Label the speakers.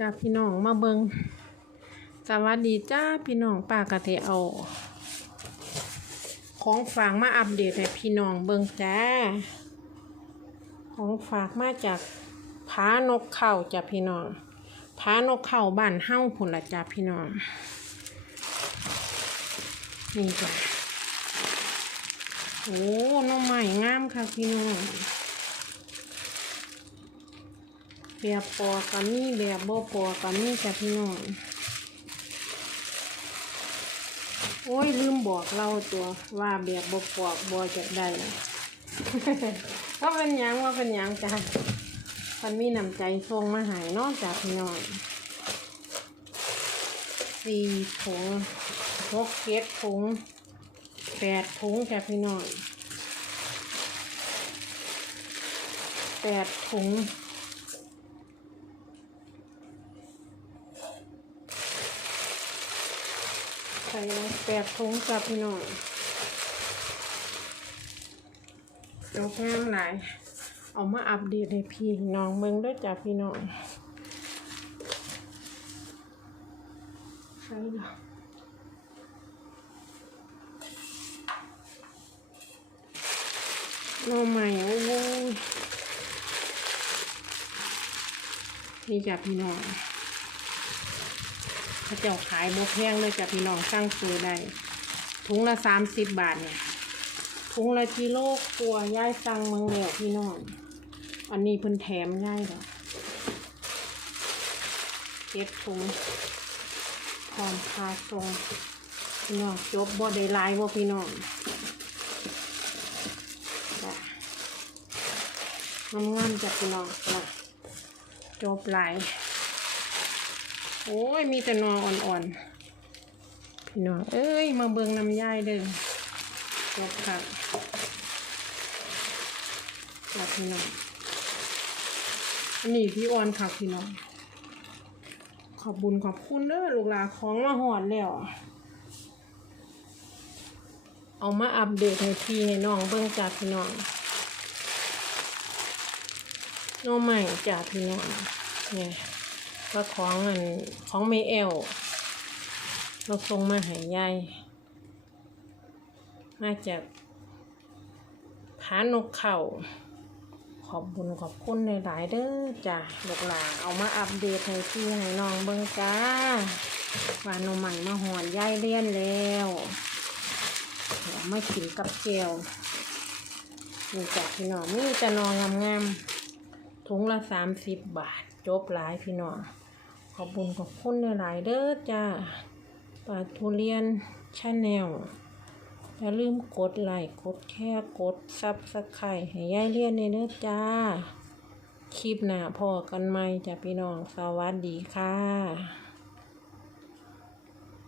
Speaker 1: จ้าพี่น้องมาเบิงสวัสดีจ้าพี่น้องป้ากะเทเอา ของฝากมาอัปเดตให้พี่น้องเบิงจ้า ของฝากมาจากผานกเข่าจ้าพี่น้องผานกเข่าบ้านเฮ้าพุ่นละจ้าพี่น้อง นี่จ้ะโอ้น้องใหม่งามค่ะพี่น้อง แบบปอก็มีแบบบ่ปอก็มีจ้ะพี่น้อง โอ้ยลืมบอกเราตัวว่าแบบบ่ปอกบ่จะได้ก็เป็นยังว่าเป็นยังจ้ะมันมีน้ำใจส่งมาหายนอกจากพี่น้องสี่ถุงหกเจ็ดถุงแปดถุงจ้ะพี่น้องแปดถุง ส่ไว้แปดถุงจ้ะพี่น้องยกงามหลาย เอามาอัปเดตให้พี่น้องเบิ่งด้วยจ้ะพี่น้องใส่ละหน่อใหม่โอ้โหนี่จ้ะพี่น้อง พระเจ้าขายบกแพงเลยจ้ะพี่น้องสั่งซื้อได้ถุงละสามสิบบาทเนี่ยถุงละกิโลกลัวย่ายสั่งเมืองแล้วพี่น้อง อันนี้เพิ่นแถมย่ายเหรอเจ็ดถุงพร้อมพาทรงพี่น้องจบบ่ได้ลายบ่พี่น้องจ้ะงามๆจ้ะพี่น้องจ้ะจบลาย โอ้ย มีแต่นออ่อนๆ พี่น้อง เอ้ย มาเบิงน้ำย่ายเด้อจบค่ะจับพี่น้องอันนี้พี่อ่อนค่ะพี่น้อง ขอบบุญขอบคุณเด้อลูกหลานของมาหอดแล้ว เอามาอัปเดตให้พี่ให้น้องเบิ่งจากพี่น้องน้องใหม่จากพี่น้องเนี่ย ก็ของอันของเมเอลเราส่งมาหายยายมาจากผานกเข่า ขอบบุญขอบคุณในหลายเด้อจ้ะลูกหลานเอามาอัปเดตให้พี่ให้น้องเบิ่งจ้าวาหนมใหม่มาหอนยายเลี้ยนแล้วเดี๋ยวมากินกับเจลนี่จ้ะพี่น้องมีแต่นองงามๆถุงละสามสิบบาท จบหลายพี่น้อง ขอบคุญขอบคุณหลาย ๆ เด้อจ้าปาทุเรียนชาแนลอย่าลืมกดไลค์กดแค่กดซับสไครต์ให้ยายเลียนในเด้อจ้า คลิปหน้าพอกันไหมจ้ะพี่น้อง สวัสดีค่ะ